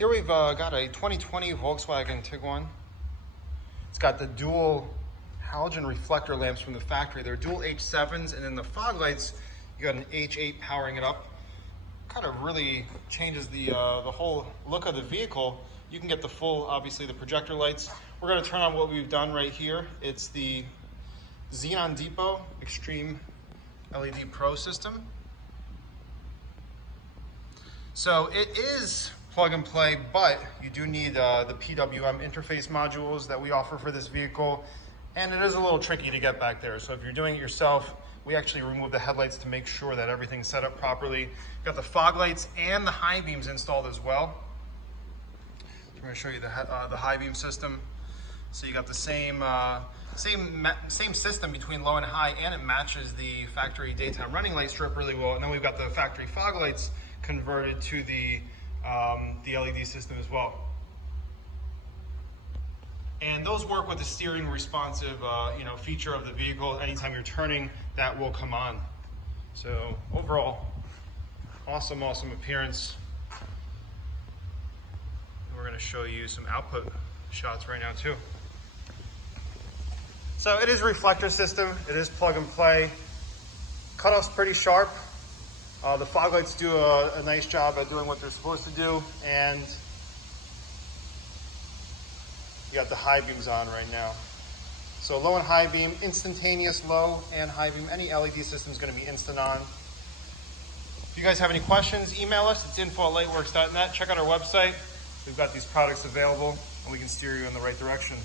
Here we've got a 2020 Volkswagen Tiguan. It's got the dual halogen reflector lamps from the factory. They're dual H7s, and then the fog lights, you got an H8 powering it up. Kind of really changes the whole look of the vehicle. You can get the full, obviously, the projector lights. We're going to turn on what we've done right here. It's the XenonDepot Xtreme LED Pro system. So it is plug and play, but you do need the PWM interface modules that we offer for this vehicle, and it is a little tricky to get back there. So if you're doing it yourself, we actually remove the headlights to make sure that everything's set up properly. Got the fog lights and the high beams installed as well. I'm going to show you the high beam system. So you got the same system between low and high, and it matches the factory daytime running light strip really well. And then we've got the factory fog lights converted to the LED system as well. And those work with the steering responsive feature of the vehicle. Anytime you're turning, that will come on. So overall, awesome appearance. We're going to show you some output shots right now too. So it is a reflector system. It is plug and play. Cutoff's pretty sharp. The fog lights do a nice job at doing what they're supposed to do, and you got the high beams on right now. So low and high beam, instantaneous low and high beam. Any LED system is going to be instant on. If you guys have any questions, email us. It's info@lightwerkz.net. Check out our website. We've got these products available, and we can steer you in the right direction.